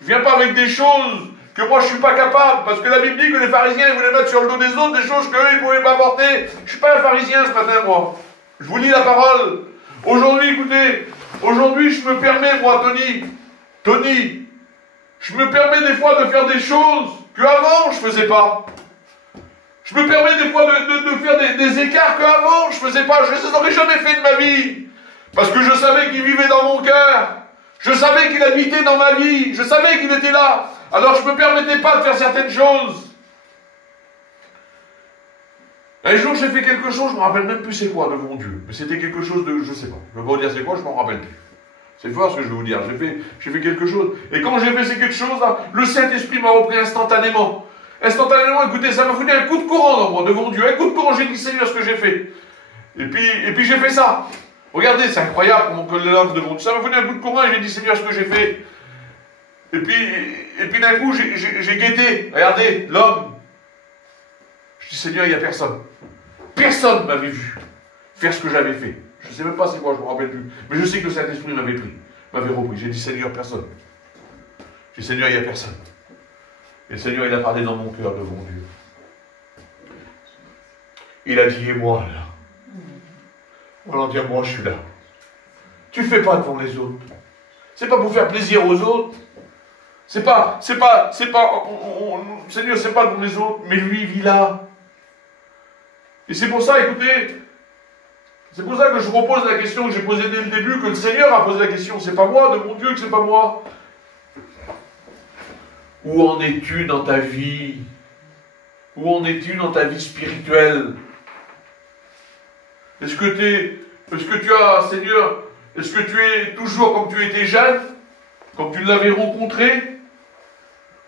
Je viens pas avec des choses que moi je suis pas capable, parce que la Bible dit que les pharisiens ils voulaient mettre sur le dos des autres des choses qu'eux ils pouvaient pas porter. Je suis pas un pharisien ce matin, moi. Je vous lis la parole. Aujourd'hui, écoutez, aujourd'hui je me permets, moi, Tony, je me permets des fois de faire des choses qu'avant je faisais pas. Je me permets des fois de faire des écarts qu'avant je faisais pas. Je ne les aurais jamais fait de ma vie. Parce que je savais qu'il vivait dans mon cœur. Je savais qu'il habitait dans ma vie. Je savais qu'il était là. Alors je ne me permettais pas de faire certaines choses. Un jour j'ai fait quelque chose, je ne me rappelle même plus c'est quoi devant Dieu. Mais c'était quelque chose de, je ne sais pas. Je ne vais pas vous dire c'est quoi, je ne m'en rappelle plus. C'est fort ce que je vais vous dire. J'ai fait quelque chose. Et quand j'ai fait ces quelque chose là, le Saint-Esprit m'a repris instantanément. Instantanément, écoutez, ça m'a foutu un coup de courant dans moi, devant Dieu. Un coup de courant, j'ai dit Seigneur ce que j'ai fait. Et puis j'ai fait ça. Regardez, c'est incroyable comment que l'homme devant Dieu. Ça m'a foutu un coup de courant et j'ai dit Seigneur ce que j'ai fait. Et puis d'un coup, j'ai guetté. Regardez, l'homme. Je dis Seigneur, il n'y a personne. Personne ne m'avait vu faire ce que j'avais fait. Je ne sais même pas c'est quoi, je ne me rappelle plus. Mais je sais que le Saint-Esprit m'avait repris. J'ai dit Seigneur, personne. J'ai dit Seigneur, il n'y a personne. Et le Seigneur, il a parlé dans mon cœur devant Dieu. Il a dit, et moi, là. On va dire, moi, je suis là. Tu ne fais pas devant les autres. C'est pas pour faire plaisir aux autres. Seigneur, c'est pas devant les autres, mais lui, il vit là. Et c'est pour ça, écoutez, c'est pour ça que je repose la question que j'ai posée dès le début, que le Seigneur a posé la question. C'est pas moi, de mon Dieu, que c'est pas moi. Où en es-tu dans ta vie? Où en es-tu dans ta vie spirituelle? Est-ce que tu as, Seigneur, est-ce que tu es toujours comme tu étais jeune? Comme tu l'avais rencontré?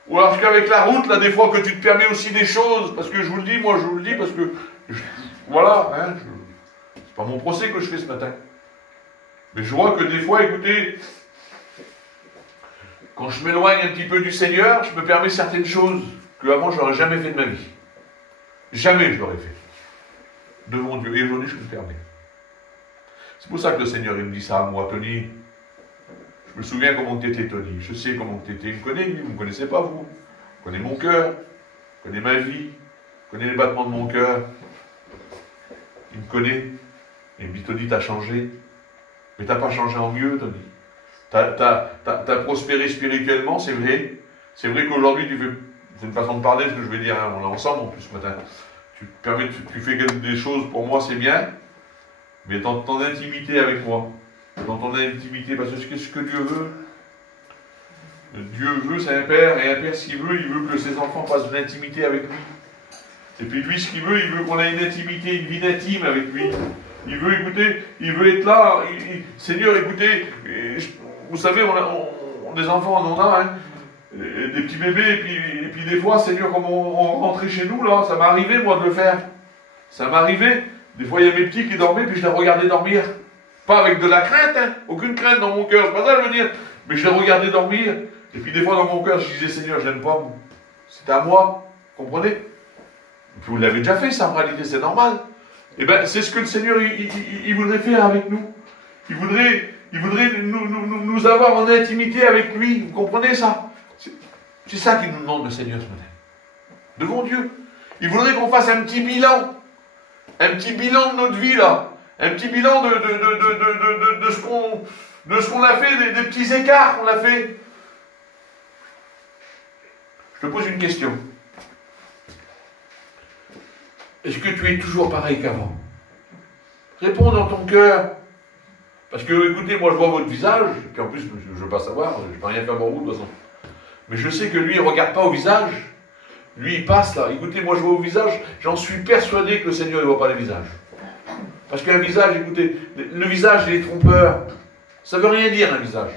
Ou alors qu'avec la route, là, des fois, que tu te permets aussi des choses? Parce que je vous le dis, moi, je vous le dis, parce que, voilà, hein, c'est pas mon procès que je fais ce matin. Mais je vois que des fois, écoutez, quand je m'éloigne un petit peu du Seigneur, je me permets certaines choses que avant je n'aurais jamais fait de ma vie. Jamais je l'aurais fait. Devant Dieu. Et aujourd'hui, je me permets. C'est pour ça que le Seigneur, il me dit ça à moi, Tony. Je me souviens comment tu étais, Tony. Je sais comment tu étais. Il me connaît, lui. Vous ne me connaissez pas, vous. Vous connaissez mon cœur. Vous connaissez ma vie. Vous connaissez les battements de mon cœur. Il me connaît. Il me dit, Tony, tu as changé. Mais tu n'as pas changé en mieux, Tony. T'as prospéré spirituellement, c'est vrai. C'est vrai qu'aujourd'hui, c'est une façon de parler, ce que je vais dire, hein, on est ensemble en plus ce matin. Tu fais des choses, pour moi, c'est bien, mais dans ton intimité avec moi, dans ton intimité, parce que ce que Dieu veut, c'est un père, et un père, ce qu'il veut, il veut que ses enfants fassent de l'intimité avec lui. Et puis lui, ce qu'il veut, il veut qu'on ait une intimité, une vie intime avec lui. Il veut écouter, il veut être là. Seigneur, écoutez, vous savez, on des enfants, on en a, hein, des petits bébés, et puis des fois, Seigneur, comme on rentrait chez nous, là, ça m'est arrivé, moi, de le faire. Ça m'est arrivé. Des fois, il y a mes petits qui dormaient, puis je les regardais dormir. Pas avec de la crainte, hein, aucune crainte dans mon cœur, c'est pas ça que je veux dire. Mais je les regardais dormir. Et puis des fois, dans mon cœur, je disais, Seigneur, je l'aime pas. C'était à moi, comprenez? Et puis vous l'avez déjà fait, ça, en réalité, c'est normal. Et bien, c'est ce que le Seigneur, il voudrait faire avec nous. Il voudrait nous avoir en intimité avec lui. Vous comprenez ça? C'est ça qu'il nous demande, le Seigneur, ce matin. Devant Dieu. Il voudrait qu'on fasse un petit bilan. Un petit bilan de notre vie, là. Un petit bilan de ce qu'on a fait, des petits écarts qu'on a fait. Je te pose une question. Est-ce que tu es toujours pareil qu'avant? Réponds dans ton cœur. Parce que, écoutez, moi je vois votre visage, puis en plus, je ne veux pas savoir, je ne peux rien faire pour vous de toute façon. Mais je sais que lui, il ne regarde pas au visage. Lui, il passe là. Écoutez, moi je vois au visage, j'en suis persuadé que le Seigneur ne voit pas le visage. Parce qu'un visage, écoutez, le visage, il est trompeur. Ça ne veut rien dire, un visage.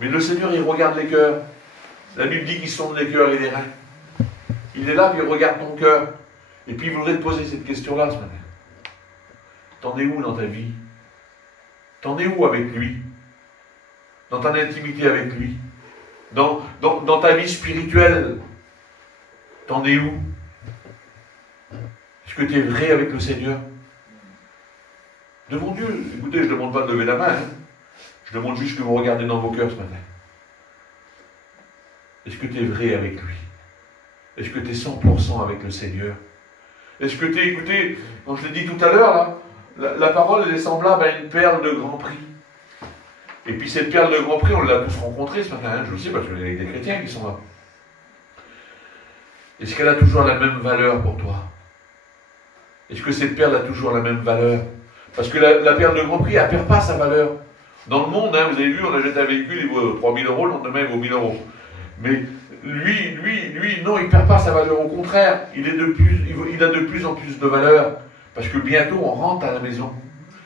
Mais le Seigneur, il regarde les cœurs. La Bible dit qu'il sonde les cœurs et les reins. Il est là, puis il regarde ton cœur. Et puis il voudrait te poser cette question-là ce matin. T'en es où dans ta vie? T'en es où avec lui? Dans ta intimité avec lui? Dans ta vie spirituelle? T'en es où? Est-ce que tu es vrai avec le Seigneur? Devant Dieu, écoutez, je ne demande pas de lever la main. Hein. Je demande juste que vous regardez dans vos cœurs ce matin. Est-ce que tu es vrai avec lui? Est-ce que tu es 100% avec le Seigneur? Est-ce que tu es, écoutez, quand je l'ai dit tout à l'heure, là, la parole elle est semblable à une perle de grand prix. Et puis cette perle de grand prix, on l'a tous rencontrée ce matin, hein, je le sais parce qu'il y a des chrétiens qui sont là. Est-ce qu'elle a toujours la même valeur pour toi? Est-ce que cette perle a toujours la même valeur? Parce que la perle de grand prix, elle ne perd pas sa valeur. Dans le monde, hein, vous avez vu, on achète un véhicule, il vaut 3 000 €, le lendemain il vaut 1 000 €. Mais lui, non, il ne perd pas sa valeur. Au contraire, il a de plus en plus de valeur. Parce que bientôt, on rentre à la maison.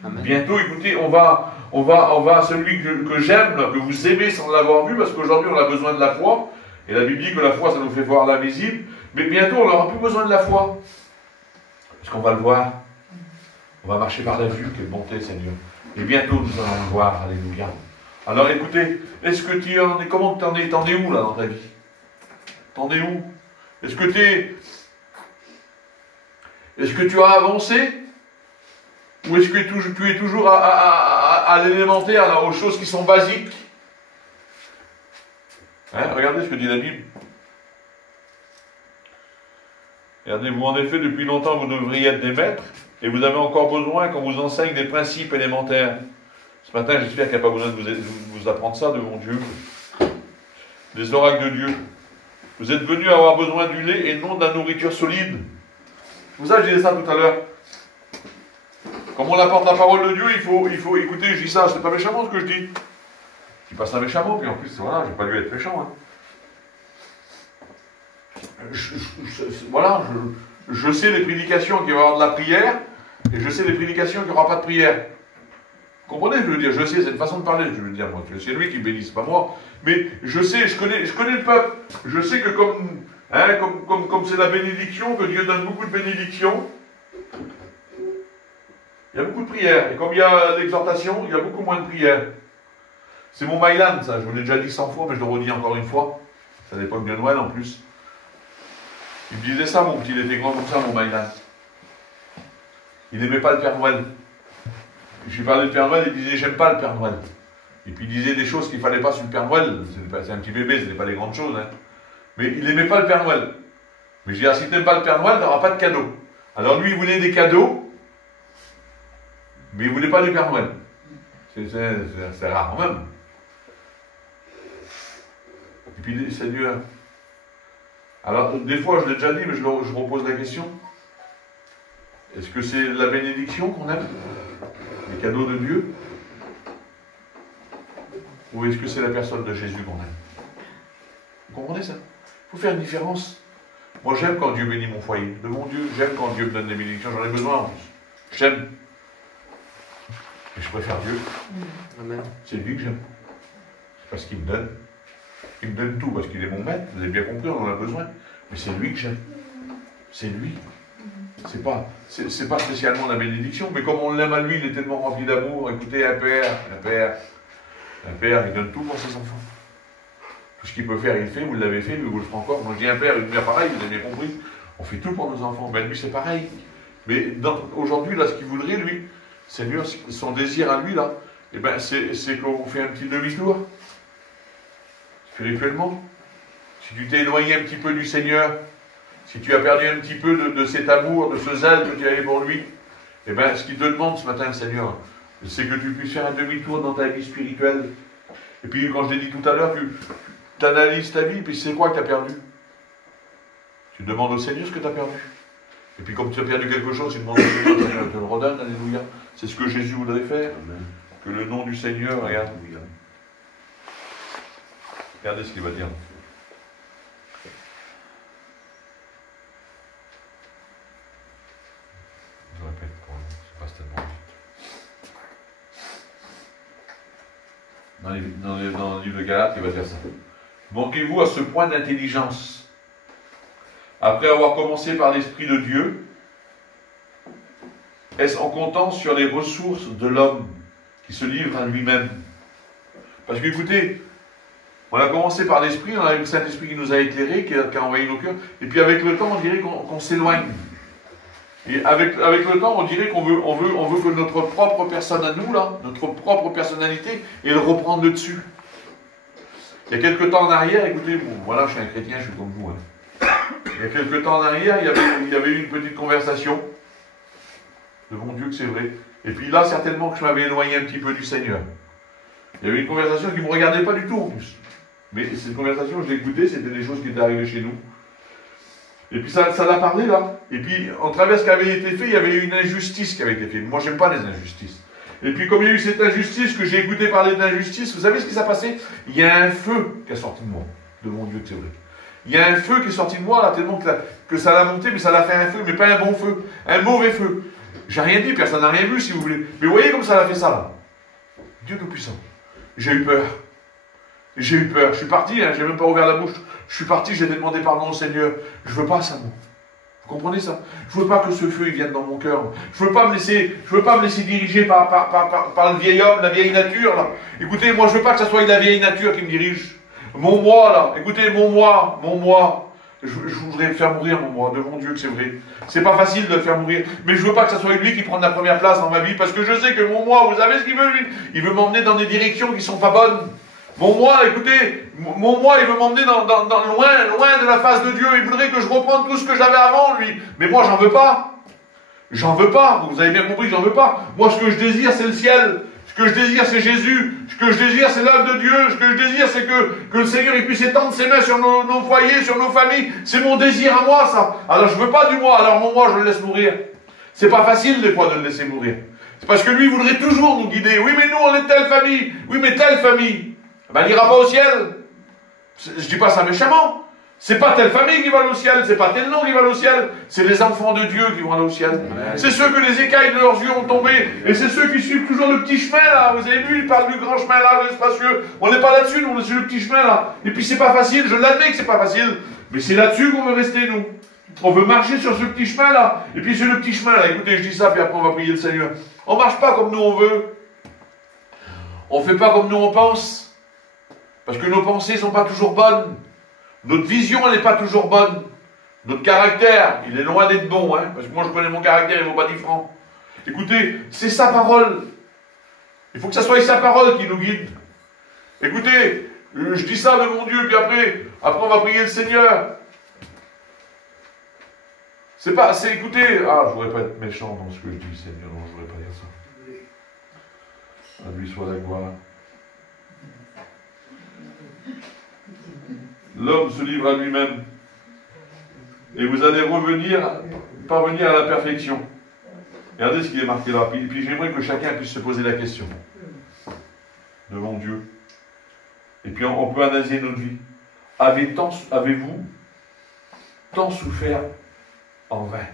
Amen. Bientôt, écoutez, on va celui que j'aime, que vous aimez sans l'avoir vu, parce qu'aujourd'hui, on a besoin de la foi. Et la Bible dit que la foi, ça nous fait voir l'invisible. Mais bientôt, on n'aura plus besoin de la foi. Parce qu'on va le voir. On va marcher par la vue, quelle bonté, Seigneur. Et bientôt, nous allons le voir. Alléluia. Alors, écoutez, est-ce que tu en es, comment t'en es où, là, dans ta vie? T'en es où? Est-ce que tu as avancé? Ou est-ce que tu es toujours à l'élémentaire, là, aux choses qui sont basiques? Hein, regardez ce que dit la Bible. Regardez-vous, en effet, depuis longtemps, vous devriez être des maîtres, et vous avez encore besoin qu'on vous enseigne des principes élémentaires. Ce matin, j'espère qu'il n'y a pas besoin de vous apprendre ça devant Dieu. Les oracles de Dieu. Vous êtes venus avoir besoin du lait et non de la nourriture solide. Vous savez, je disais ça tout à l'heure. Comme on apporte la parole de Dieu, il faut écouter, je dis ça, c'est pas méchamment ce que je dis. Je dis pas ça méchamment, puis en plus, voilà, je n'ai pas dû être méchant. Hein. Je sais les prédications qu'il va y avoir de la prière, et je sais les prédications qu'il n'y aura pas de prière. Vous comprenez, je veux dire, je sais, c'est une façon de parler, je veux dire, moi, c'est lui qui bénisse, pas moi. Mais je sais, je connais le peuple. Je sais que comme c'est la bénédiction, que Dieu donne beaucoup de bénédictions, il y a beaucoup de prières. Et comme il y a l'exhortation, il y a beaucoup moins de prières. C'est mon Mylan, ça, je vous l'ai déjà dit 100 fois, mais je le redis encore une fois. C'est à l'époque de Noël en plus. Il me disait ça, mon petit, il était grand comme ça, mon Mylan. Il n'aimait pas le Père Noël. Je lui parlais de Père Noël, il disait j'aime pas le Père Noël. Et puis il disait des choses qu'il ne fallait pas sur le Père Noël. C'est un petit bébé, ce n'est pas des grandes choses. Hein. Mais il n'aimait pas le Père Noël. Mais je dis, si tu n'aimes pas le Père Noël, tu n'auras pas de cadeaux. Alors lui, il voulait des cadeaux, mais il ne voulait pas du Père Noël. C'est rare quand même. Et puis Seigneur. Alors des fois, je l'ai déjà dit, mais je repose la question. Est-ce que c'est la bénédiction qu'on aime? Les cadeaux de Dieu? Ou est-ce que c'est la personne de Jésus qu'on aime? Vous comprenez ça? Il faut faire une différence. Moi, j'aime quand Dieu bénit mon foyer. De mon Dieu, j'aime quand Dieu me donne des bénédictions. J'en ai besoin en plus. J'aime. Et je préfère Dieu. Amen. C'est lui que j'aime. C'est parce qu'il me donne. Il me donne tout parce qu'il est mon maître. Vous avez bien compris, on en a besoin. Mais c'est lui que j'aime. C'est lui. C'est pas spécialement la bénédiction, mais comme on l'aime à lui, il est tellement rempli d'amour. Écoutez, un père, il donne tout pour ses enfants. Tout ce qu'il peut faire, il fait, vous l'avez fait, mais vous le ferez encore. Moi je dis un père, une mère pareil, vous avez bien compris. On fait tout pour nos enfants. Ben lui c'est pareil. Mais aujourd'hui, là, ce qu'il voudrait, lui, Seigneur, son désir à lui, là, eh ben, c'est qu'on fait un petit demi-tour. Spirituellement. Si tu t'es éloigné un petit peu du Seigneur, si tu as perdu un petit peu de cet amour, de ce zèle que tu avais pour lui, eh bien, ce qu'il te demande ce matin, Seigneur, c'est que tu puisses faire un demi-tour dans ta vie spirituelle. Et puis, quand je l'ai dit tout à l'heure, tu analyses ta vie, puis c'est quoi que tu as perdu? Tu demandes au Seigneur ce que tu as perdu. Et puis, comme tu as perdu quelque chose, tu demandes au Seigneur, Seigneur, te le redonne, alléluia. C'est ce que Jésus voudrait faire. Amen. Que le nom du Seigneur, regarde. Regardez ce qu'il va dire. Dans le livre de Galates, il va dire ça. Manquez-vous à ce point d'intelligence. Après avoir commencé par l'Esprit de Dieu, est-ce en comptant sur les ressources de l'homme qui se livre à lui-même? Parce que, écoutez, on a commencé par l'Esprit, on a eu le Saint-Esprit qui nous a éclairés, qui a envahi nos cœurs, et puis avec le temps, on dirait qu'on s'éloigne. Et avec le temps, on dirait qu'on veut que notre propre personne à nous, là, notre propre personnalité, elle reprendre le dessus. Il y a quelques temps en arrière, écoutez, bon, voilà, je suis un chrétien, je suis comme vous. Hein. Il y a quelques temps en arrière, il y avait eu une petite conversation. De mon Dieu que c'est vrai. Et puis là, certainement que je m'avais éloigné un petit peu du Seigneur. Il y avait une conversation qui ne me regardait pas du tout en plus. Mais cette conversation, je l'écoutais, c'était des choses qui étaient arrivées chez nous. Et puis ça l'a parlé là. Et puis, en travers ce qui avait été fait, il y avait eu une injustice qui avait été faite. Moi, j'aime pas les injustices. Et puis, comme il y a eu cette injustice, que j'ai écouté parler d'injustice, vous savez ce qui s'est passé? Il y a un feu qui est sorti de moi. De mon Dieu que c'est vrai. Il y a un feu qui est sorti de moi là, tellement que ça l'a monté, mais ça l'a fait un feu, mais pas un bon feu. Un mauvais feu. J'ai rien dit, personne n'a rien vu si vous voulez. Mais vous voyez comme ça l'a fait ça là. Dieu Tout-Puissant. J'ai eu peur. J'ai eu peur. Je suis parti, hein, j'ai même pas ouvert la bouche. Je suis parti, j'ai demandé pardon au Seigneur. Je veux pas ça, moi. Vous comprenez ça? Je veux pas que ce feu il vienne dans mon cœur. Je veux pas me laisser diriger par le vieil homme, la vieille nature là. Écoutez, moi je veux pas que ce soit la vieille nature qui me dirige. Mon moi là, écoutez, mon moi. Je voudrais le faire mourir, mon moi, de mon Dieu que c'est vrai. C'est pas facile de le faire mourir, mais je veux pas que ce soit lui qui prenne la première place dans ma vie, parce que je sais que mon moi, vous savez ce qu'il veut lui? Il veut m'emmener dans des directions qui sont pas bonnes. Mon moi, écoutez, mon moi, il veut m'emmener loin de la face de Dieu. Il voudrait que je reprenne tout ce que j'avais avant, lui. Mais moi, j'en veux pas. J'en veux pas. Vous avez bien compris, j'en veux pas. Moi, ce que je désire, c'est le ciel. Ce que je désire, c'est Jésus. Ce que je désire, c'est l'œuvre de Dieu. Ce que je désire, c'est que le Seigneur il puisse étendre ses mains sur nos foyers, sur nos familles. C'est mon désir à moi, ça. Alors, je veux pas du moi. Alors, mon moi, je le laisse mourir. C'est pas facile, des fois, de le laisser mourir. C'est parce que lui, il voudrait toujours nous guider. Oui, mais nous, on est telle famille. Oui, mais telle famille. Ben, il n'ira pas au ciel. Je dis pas ça méchamment. C'est pas telle famille qui va aller au ciel, c'est pas tel nom qui va aller au ciel, c'est les enfants de Dieu qui vont aller au ciel. C'est ceux que les écailles de leurs yeux ont tombé, et c'est ceux qui suivent toujours le petit chemin là. Vous avez vu, il parle du grand chemin là, le spacieux. On n'est pas là-dessus, nous, on est sur le petit chemin là. Et puis c'est pas facile, je l'admets que c'est pas facile, mais c'est là-dessus qu'on veut rester nous. On veut marcher sur ce petit chemin là, et puis sur le petit chemin là, écoutez, je dis ça, puis après on va prier le Seigneur. On marche pas comme nous on veut. On fait pas comme nous on pense. Parce que nos pensées sont pas toujours bonnes. Notre vision, elle n'est pas toujours bonne. Notre caractère, il est loin d'être bon, hein, parce que moi je connais mon caractère, il ne vaut pas 10 francs. Écoutez, c'est sa parole. Il faut que ça soit sa parole qui nous guide. Écoutez, je dis ça de mon Dieu, puis après on va prier le Seigneur. Écoutez, je voudrais pas être méchant dans ce que je dis, Seigneur, non, je voudrais pas dire ça. À lui soit la gloire. L'homme se livre à lui-même. Et vous allez parvenir à la perfection. Regardez ce qui est marqué là. Puis j'aimerais que chacun puisse se poser la question. Devant Dieu. Et puis on peut analyser notre vie. Avez-vous tant souffert en vain?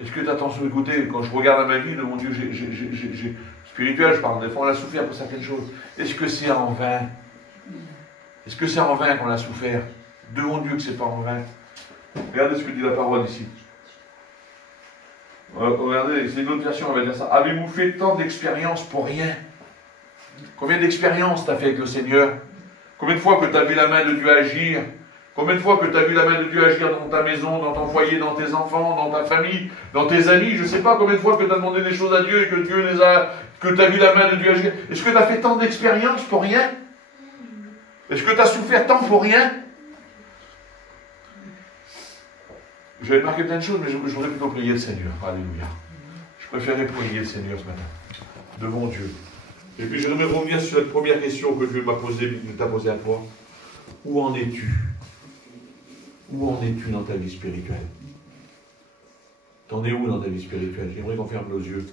Est-ce que tu as tant souffert? Écoutez, quand je regarde ma vie, devant Dieu, spirituel, je parle. Des fois, on a souffert pour certaines choses. Est-ce que c'est en vain? Est-ce que c'est en vain qu'on a souffert? Devant Dieu que c'est pas en vain. Regardez ce que dit la parole ici. Regardez, c'est une autre version, on va dire ça. Avez-vous fait tant d'expériences pour rien? Combien d'expériences tu as fait avec le Seigneur? Combien de fois que tu as vu la main de Dieu agir? Combien de fois que tu as vu la main de Dieu agir dans ta maison, dans ton foyer, dans tes enfants, dans ta famille, dans tes amis? Je ne sais pas combien de fois que tu as demandé des choses à Dieu et que Dieu que tu as vu la main de Dieu agir. Est-ce que tu as fait tant d'expériences pour rien? Est-ce que tu as souffert tant pour rien? J'avais marqué plein de choses, mais je voudrais plutôt prier le Seigneur. Alléluia. Je préférais prier le Seigneur ce matin, devant Dieu. Et puis je voudrais revenir sur cette première question que Dieu t'a posée à toi. Où en es-tu? Où en es-tu dans ta vie spirituelle? T'en es où dans ta vie spirituelle? J'aimerais qu'on ferme nos yeux.